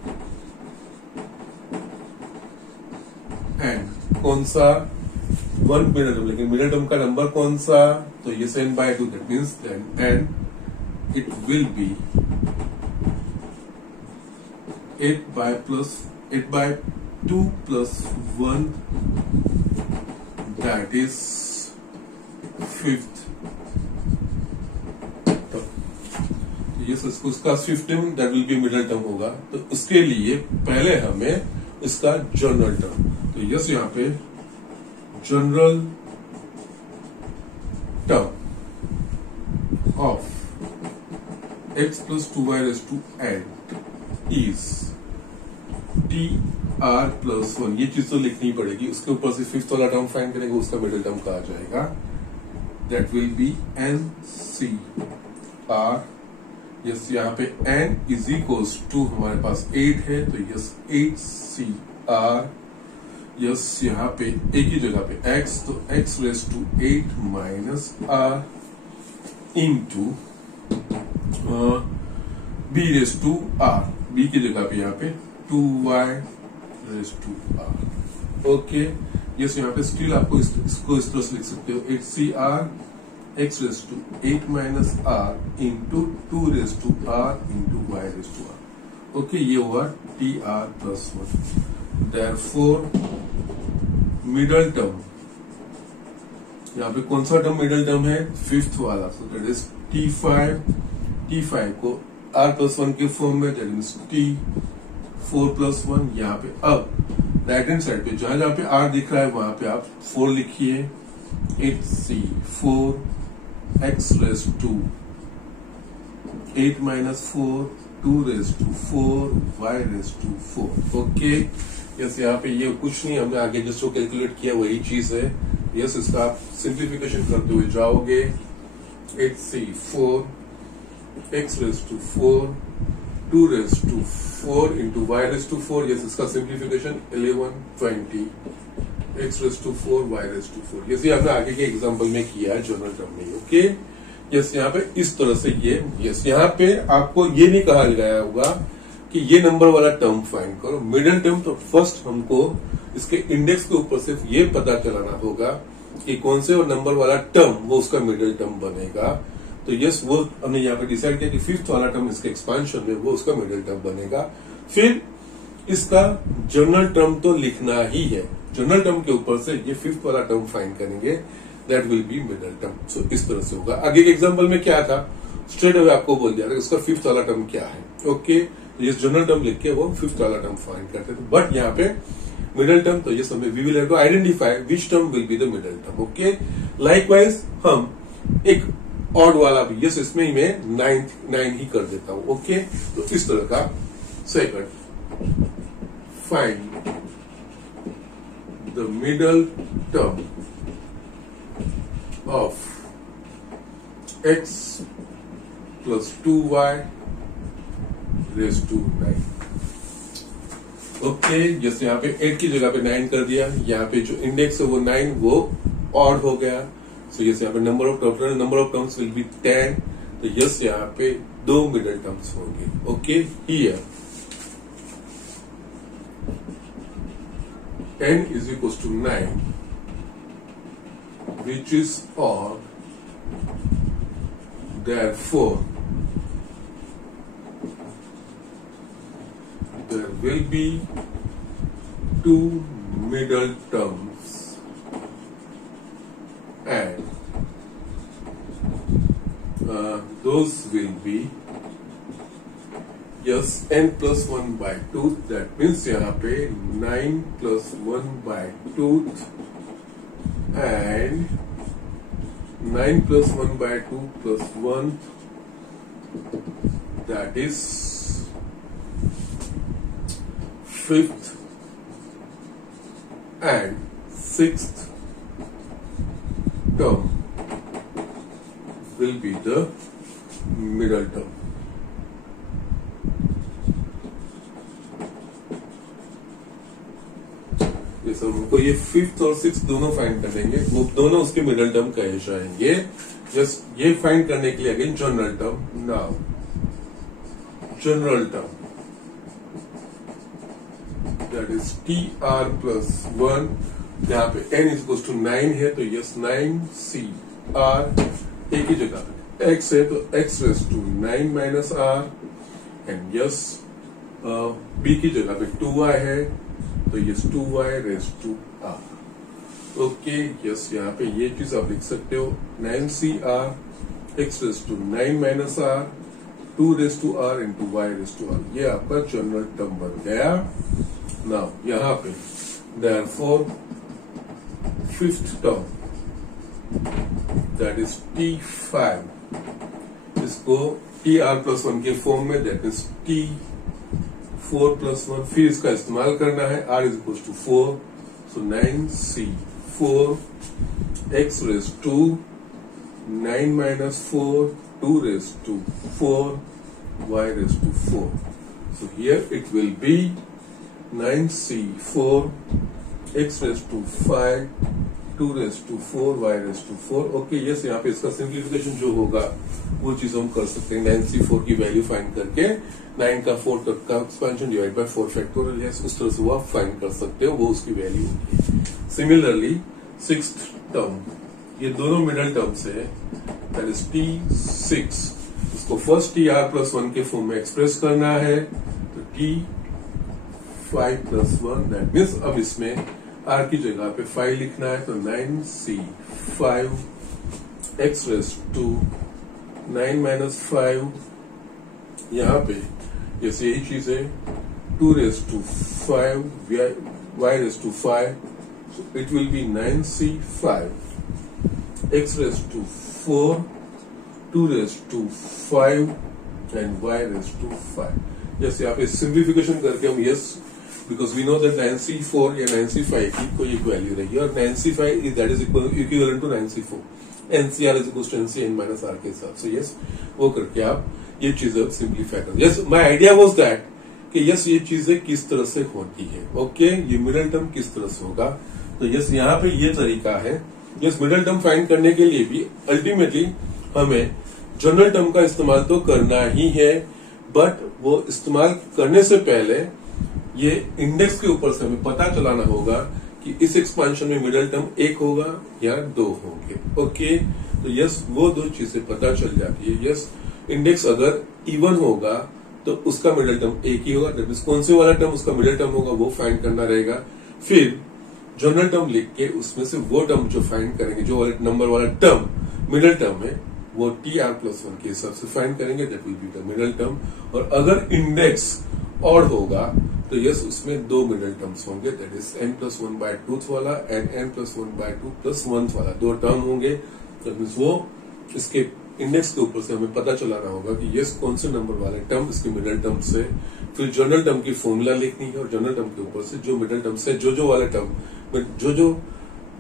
and कौन सा वन मिडिल टर्म, लेकिन मिडिल टर्म का नंबर कौन सा तो ये n by 2, that means then and it will be 8 by 2 plus 1, that is 5th। Yes, उसका 15 that will be middle term होगा, तो उसके लिए पहले हमें इसका जनरल टर्म, तो यस यहाँ पे general term of x plus 2y raised to n is TR r plus one, ये चीज तो लिखनी पड़ेगी। उसके ऊपर से फिफ्थ वाला टर्म फाइंड करेंगे, उसका मिडिल टर्म कहा जाएगा। That will be n c r. Yes, यहाँ पे n इज इक्वल्स टू हमारे पास 8 है, तो यस 8 सी आर। यस, यहाँ पे एक ही जगह पे x, तो x raise to 8 minus r into b raise to r. b की जगह पे यहाँ पे 2y raise to r. Okay, yes, यहाँ पे स्टिल आपको इसको इस तरह से लिख सकते हो 8 c r x raise to 8 minus r into 2 raise to r into y raise to r. Okay, ये हुआ t r plus one. Therefore middle term, यहाँ पे कौन सा टर्म मिडल टर्म है? फिफ्थ वाला। सो दैट इज T5 को R प्लस वन के फॉर्म में, that means T4 plus one. यहाँ पे अब राइट हैंड साइड पे जहां जहां पे R दिख रहा है वहां पे आप 4 लिखिए। 8C4 x raise to 8 minus 4 2 raise to 4 y raise to 4। Okay, yes, यहाँ पे ये कुछ नहीं, हमने आगे जिसको कैलकुलेट किया वही चीज है। यस, इसका आप सिंप्लीफिकेशन करते हुए जाओगे। 8C4 x raise to 4 2 raise to 4 into y raise to 4। Yes, इसका simplification 1120 x raise to 4 y raise to 4। Yes, ये आपने आगे के एग्जांपल में किया है जनरल टर्म में। ओके, यस, यहाँ पे इस तरह से ये, यस, यहाँ पे आपको ये नहीं कहा गया होगा कि ये नंबर वाला टर्म फाइंड करो। मिडिल टर्म तो फर्स्ट हमको इसके इंडेक्स के ऊपर सिर्फ ये पता चलाना होगा कि कौन से नंबर वाला टर्म वो उसका मिडिल टर्म बनेगा। तो यस, वो हमने यहाँ पे डिसाइड किया कि फिफ्थ वाला टर्म इसके एक्सपांशन में वो उसका मिडिल टर्म बनेगा। फिर इसका जनरल टर्म तो लिखना ही है, जनरल टर्म के ऊपर से ये फिफ्थ वाला टर्म फाइंड करेंगे, that will be middle term. So इस तरह से होगा। आगे के एग्जांपल में क्या था, स्ट्रेट अवे आपको बोल दिया उसका फिफ्थ वाला टर्म क्या है। ओके, तो ये जनरल टर्म लिख के वो फिफ्थ वाला टर्म फाइंड करते थे। बट यहाँ पे मिडिल टर्म, तो ये समय we will have to identify which term will be the middle term. Okay, likewise हम एक ऑड वाला भी, यस, इसमें ही मैं 9 ही कर देता हूं। ओके, तो इस तरह का second, find the middle term of x plus 2y raise to 9। Okay, जैसे यहाँ पे 8 की जगह पे 9 कर दिया। यहाँ पे जो इंडेक्स है वो 9, वो ऑड हो गया। सो यस, यहाँ पे number of terms will B 10। तो यस, यहाँ पे 2 मिडिल टर्म्स होंगे। Okay, here n is equals to 9, which is odd. Therefore, there will be 2 middle terms, and those will be, yes, n plus 1 by 2. That means यहाँ पे 9 plus 1 by 2 and 9 plus 1 by 2 plus 1, that is 5th and 6th term will be the middle term. ये सब हमको ये 5th और 6th दोनों फाइंड कर देंगे, वो दोनों उसके मिडल टर्म कहे जाएंगे। जस्ट ये फाइंड करने के लिए again general term. Now general term, that is TR plus 1। यहाँ पे n इज इक्वल टू 9 है, तो यस 9CR, एक ही जगह पे x है तो x raise to 9 minus r, and yes b की जगह पे 2y है तो yes 2y raise to r। Okay, yes, यहाँ पे ये चीज आप लिख सकते हो 9CR x raise to 9 minus r 2 raise to r into y raise to r। ये आपका जनरल टर्म बन गया। नाउ यहाँ पे therefore fifth term, that is T5, इसको TR प्लस 1 के फॉर्म में, दैट इज 4 + 1, फिर इसका इस्तेमाल करना है, r is equal to 4, so 9c 4 x raise to 9 - 4 2 raise to 4 y raise to 4. So here it will be 9c 4 x raise to 5 2 raise to 4 y raise to 4. Okay, yes, यहाँ पे इसका सिंप्लीफिकेशन जो होगा वो चीज हम कर सकते हैं. 9c 4 की वैल्यू फाइंड करके 9 का 4 तक का expansion divide by 4 factorial, yes, उस तरह से वो आप फाइंड कर सकते हो, वो उसकी वैल्यू होगी. सिमिलरली 6th टर्म, ये दोनों मिडल टर्म्स है, दैट इज t6. इसको फर्स्ट tr + 1 के फॉर्म में एक्सप्रेस करना है, तो t5 + 1, दैट मीन्स अब इसमें r की जगह पे 5 लिखना है, तो 9c 5 x रेज टू 9 - 5, यहाँ पे जैसे यही चीज है 2 raise to 5 y raise to 5, so it will be 9c 5 x raise to 4 2 raise to 5 and y raise to 5. जैसे यहाँ पे सिंप्लीफिकेशन करके हम yes, because we know that 9c4 या 9c5 की कोई एक वैल्यू रहेगी, और 9c5 that is equivalent to 9c4. NCR is equal to NCN - R के हिसाब से, यस, वो करके आप ये चीजें सिंप्लीफाई कर. Yes, my idea was that कि यस ये चीजें किस तरह से होती है. ओके, ये मिडिल टर्म किस तरह से होगा, तो यस यहाँ पे ये तरीका है. यस, मिडिल टर्म फाइंड करने के लिए भी अल्टीमेटली हमें जनरल टर्म का इस्तेमाल तो करना ही है, बट वो इस्तेमाल करने से पहले ये इंडेक्स के ऊपर से हमें पता चलाना होगा कि इस एक्सपांशन में मिडिल टर्म 1 होगा या 2 होंगे. ओके, तो यस वो दो चीजें पता चल जाती है. यस, इंडेक्स अगर इवन होगा तो उसका मिडिल टर्म 1 ही होगा, दैट मींस कौन से वाला टर्म उसका मिडिल टर्म होगा वो फाइंड करना रहेगा. फिर जनरल टर्म लिख के उसमें से वो टर्म जो फाइंड करेंगे, जो वाले नंबर वाला टर्म मिडिल टर्म है, वो tr + 1 के हिसाब से फाइंड करेंगे, that will be the middle term. और अगर इंडेक्स ऑड होगा तो यस उसमें 2 मिडिल टर्म्स होंगे, दैट इज n + 1/2 वाला एंड n + 1/2 + 1 वाला, 2 टर्म होंगे. दैट मींस वो इसके इंडेक्स के ऊपर से हमें पता चलाना होगा कि यस कौन से नंबर वाले टर्म इसके मिडिल टर्म से. फिर जनरल टर्म की फॉर्मूला लिखनी है, और जनरल टर्म के ऊपर से जो मिडिल टर्म से जो वाले टर्म जो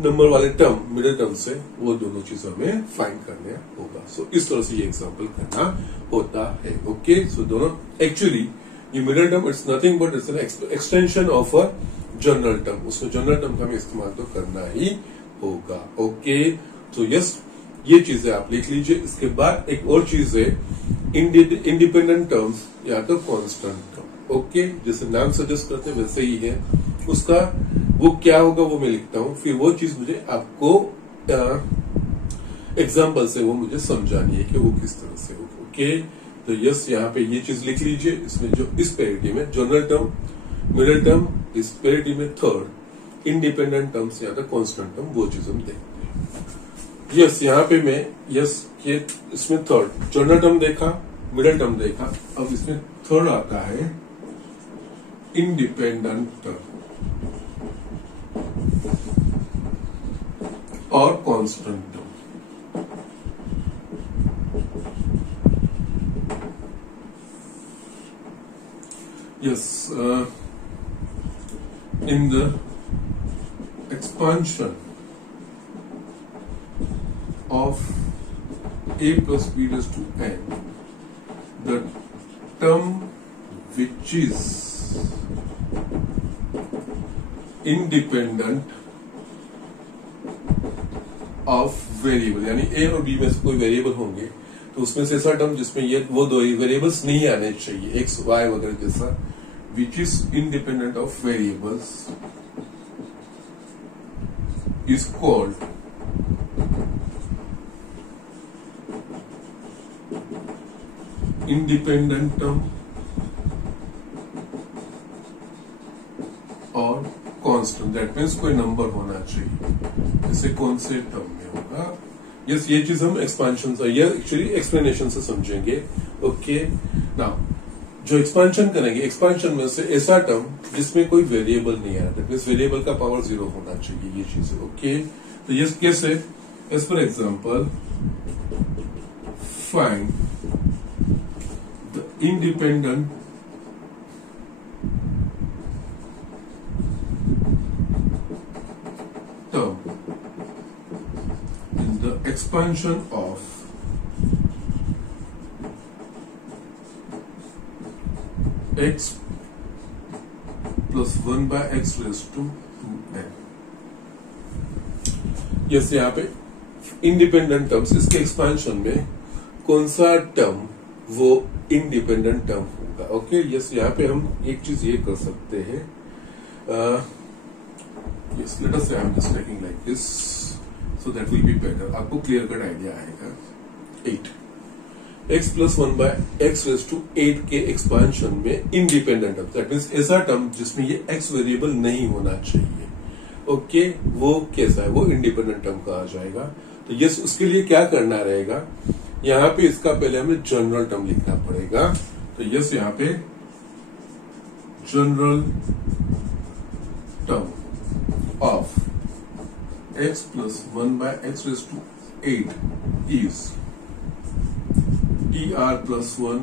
नंबर वाले टर्म मिडिल टर्म से, वो दोनों चीजें हमें फाइंड करने होगा. सो इस तरह से ये एग्जाम्पल करना होता है. ओके, सो दोनों एक्चुअली ये middle term it's nothing but it's an extension of a general term. उसमें जनरल टर्म का हमें इस्तेमाल तो करना ही होगा. ओके, तो यस ये चीजें आप लिख लीजिए. इसके बाद एक और चीज है इंडिपेंडेंट टर्म्स या तो कांस्टेंट टर्म. ओके, जैसे नाम सजेस्ट करते हैं वैसे ही है. उसका वो क्या होगा वो मैं लिखता हूं, फिर वो चीज मुझे आपको एग्जाम्पल से वो मुझे समझानी है कि वो किस तरह से होगा. ओके, तो यस यहाँ पे ये चीज लिख लीजिए. इसमें जो इस पेरिटी में जनरल टर्म, मिडिल टर्म, इस पेरिटी में थर्ड इंडिपेंडेंट टर्म्स या तो कांस्टेंट टर्म, वो चीज हम देखते हैं. यस, यहाँ पे मैं यस ये इसमें थर्ड जनरल टर्म देखा, मिडिल टर्म देखा, अब इसमें थर्ड आता है इंडिपेंडेंट टर्म और constant term. Yes, in the expansion of a plus b raised to n, the term which is independent of variable, यानी a और b में से कोई वेरिएबल होंगे तो उसमें से ऐसा टर्म जिसमें ये वो दो वेरिएबल्स नहीं आने चाहिए, x, y वगैरह जैसा, which is independent of variables is called independent term और कांस्टेंट. दैट मीन्स कोई नंबर होना चाहिए. जैसे कौन से टर्म में होगा, यस ये चीज हम एक्सपांशन से, ये एक्चुअली एक्सप्लेनेशन से समझेंगे. ओके, नाउ जो एक्सपांशन करेंगे, एक्सपांशन में से ऐसा टर्म जिसमें कोई वेरिएबल नहीं है, दैट मीन्स वेरिएबल का पावर 0 होना चाहिए, ये चीज. ओके, तो यस कैसे, as for example find the independent expansion of x plus 1 by x raise to 2n। Yes, यहाँ पे इंडिपेंडेंट टर्म्स, इसके एक्सपेंशन में कौन सा टर्म वो इंडिपेंडेंट टर्म होगा। ओके, यस, यहाँ पे हम एक चीज ये कर सकते हैं, yes, let us say I am just taking like this so that will be better, आपको क्लियर कट आइडिया आएगा। 8 x plus 1 by x raise to 8 के एक्सपेंशन में इंडिपेंडेंट टर्म, दैट मीन्स ऐसा टर्म जिसमें ये x वेरिएबल नहीं होना चाहिए। ओके, वो कैसा है, वो इंडिपेंडेंट टर्म कहा जाएगा। तो यस, उसके लिए क्या करना रहेगा, यहाँ पे इसका पहले हमें जनरल टर्म लिखना पड़ेगा। तो यस, यहाँ पे general term of x plus 1 by x raise to 8 is TR plus 1,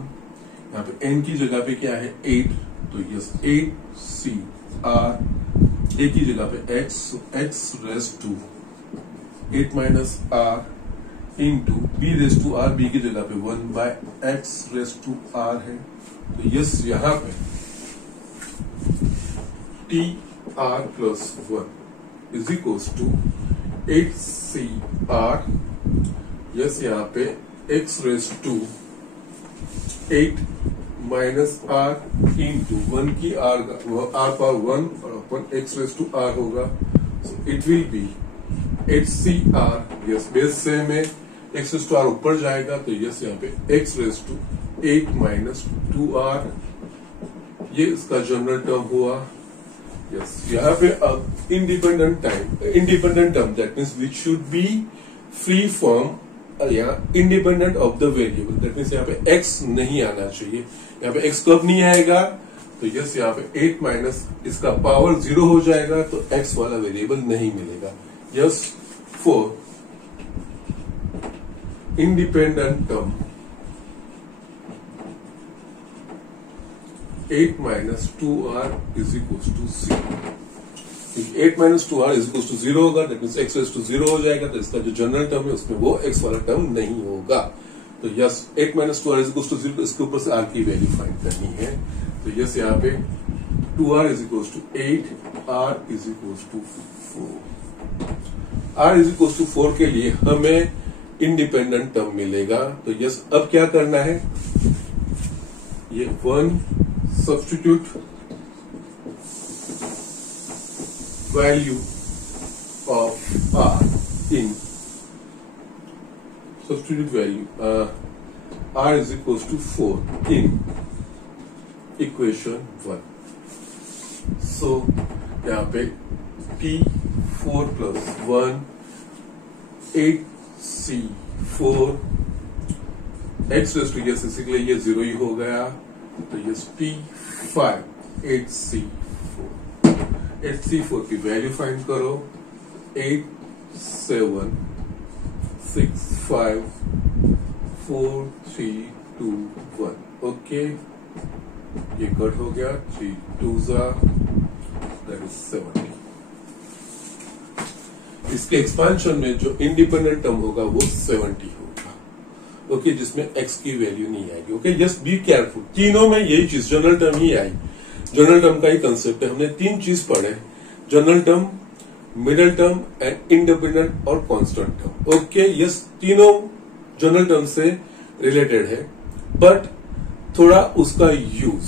यहाँ पे n की जगह पे क्या है 8, तो यस 8CR, a की जगह पे x, x raise to 8 minus r into b raise to r, b की जगह पे 1 by x raise to r है। तो यस, यहाँ पे TR plus 1 is equals to 8CR, yes, यहाँ पे x raise to 8 minus r into 1 की r पावर 1 और अपन x रेज टू r होगा। So it will be 8CR, yes, base से में x रेज टू r ऊपर जाएगा, तो यस, यहाँ पे x raise to 8 minus 2r, ये इसका जनरल टर्म हुआ। यस, यहाँ पे अब independent term, that means which should be free from या independent of the variable, that means यहाँ पे x नहीं आना चाहिए। यहाँ पे x कब नहीं आएगा, तो यस, यहाँ पे 8 माइनस इसका पावर 0 हो जाएगा, तो x वाला वेरिएबल नहीं मिलेगा। Yes, for independent term 8 minus 2r is equal to 0। 8 minus 2r is equal to 0 होगा, that means x raise to 0 हो जाएगा, तो इसका जो जनरल टर्म है उसमें वो x वाला टर्म नहीं होगा। तो yes, 8 minus 2r is equal to 0, इसके ऊपर से r की वैल्यू फाइंड करनी है। तो यस, यहाँ पे 2r is equal to 8, r is equal to 4। r is equal to 4 के लिए हमें इंडिपेंडेंट टर्म मिलेगा। तो यस, अब क्या करना है, ये 1 substitute value of r in substitute value r is equals to 4 in equation 1. So यहाँ पे t4 plus 1 8c4 x raise to, yes, इसी के लिए ये 0 ही हो गया, तो यस t5 8c4 की वैल्यू फाइंड करो, 8 7 6 5 4 3 2 1। ओके, ये कट हो गया, 3 2s दैट इज 70। इसके एक्सपेंशन में जो इंडिपेंडेंट टर्म होगा वो 70 होगा। ओके, जिसमें x की वैल्यू नहीं आएगी। ओके, जस्ट बी केयरफुल, तीनों में यही चीज जनरल टर्म ही आई। जनरल टर्म का ही कंसेप्ट है, हमने 3 चीज पढ़े, general term, middle term and independent और कांस्टेंट टर्म। ओके, यस, तीनों जनरल टर्म से रिलेटेड है, बट थोड़ा उसका यूज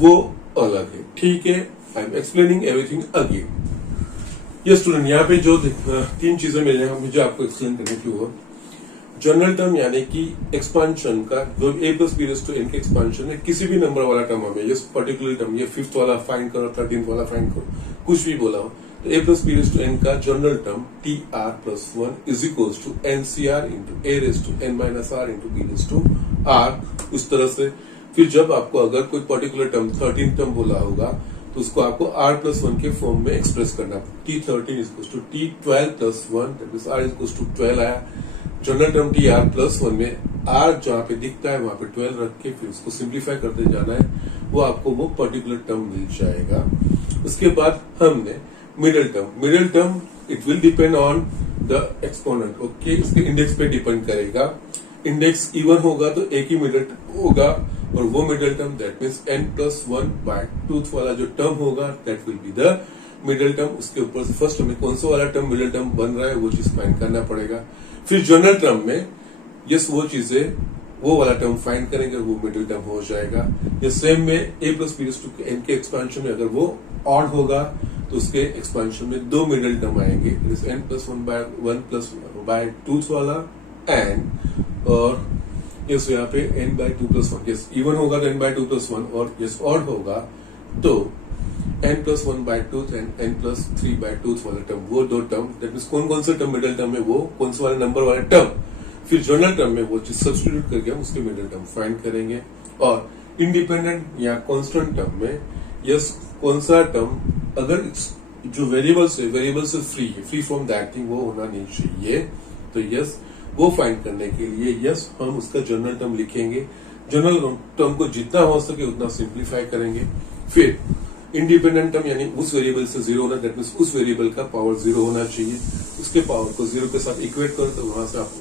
वो अलग है। ठीक है, I am explaining everything again. ये स्टूडेंट, यहाँ पे जो 3 चीजें मिले हैं मुझे आपको एक्सप्लेन करने की हो, जनरल टर्म यानी कि एक्सपांशन का, जो a plus b raise to n के एक्सपांशन में किसी भी नंबर वाला टर्म हमें, ये पर्टिकुलर टर्म, ये 5th वाला फाइंड करो, 13th वाला फाइंड करो, कुछ भी बोला हो, तो a plus b raise to n का general term tr plus 1 is equals to ncr into a raise to n minus r into b raise to r। उस तरह से फिर जब आपको अगर कोई पर्टिकुलर टर्म 13th टर्म बोला होगा तो उसको आपको r प्लस 1 के फॉर्म में एक्सप्रेस करना, t13 is equals to t12 plus 1, that means r is equals to 12 आया। जनरल टर्म tr प्लस 1 में r जहां पे दिखता है वहां पे 12 रख के फिर उसको सिंप्लीफाई करते जाना है, वो आपको वो पर्टिकुलर टर्म मिल जाएगा। उसके बाद हमने middle term it will depend on the exponent. Okay, इसके इंडेक्स पे डिपेंड करेगा। इंडेक्स इवन होगा तो एक ही मिडिल होगा, और वो middle term that means n+1/2 वाला जो टर्म होगा that will be the middle term. उसके ऊपर से फर्स्ट में कौन सा वाला टर्म मिडिल टर्म बन रहा है वो चीज फाइंड करना पड़ेगा। फिर जनरल टर्म में यस वो चीजें वो वाला टर्म फाइंड करेंगे, वो मिडिल टर्म हो जाएगा। ये सेम में a+b⁴n के एक्सपेंशन में अगर वो ऑड होगा तो उसके एक्सपेंशन में दो मिडिल टर्म आएंगे, n+1/2 वाला एंड और यस यहाँ पे n/2+1। यस इवन होगा तो n/2+1 और यस ऑड होगा तो n+1/2 एंड n+3/2 वाला टर्म, वो दो टर्म दैट मीन्स कौन कौन सा टर्म मिडिल टर्म में वो कौन सा वाला नंबर वाला टर्म। फिर जनरल टर्म में वो चीज सब्स्टिट्यूट करके हम उसके मिडिल टर्म फाइंड करेंगे। और इंडिपेंडेंट या कांस्टेंट टर्म में यस कौन सा टर्म अगर जो वेरिएबल से फ्री है, फ्री फ्रॉम दैट थिंग, वो होना नहीं चाहिए। तो यस वो फाइंड करने के लिए यस हम उसका जनरल टर्म लिखेंगे। जनरल टर्म को जितना हो सके उतना सिंप्लीफाई करेंगे। फिर इंडिपेंडेंट टर्म यानी उस वेरिएबल से 0 होना, दैट मीन्स उस वेरिएबल का पावर 0 होना चाहिए। उसके पावर को 0 के साथ इक्वेट करो तो वहां से आप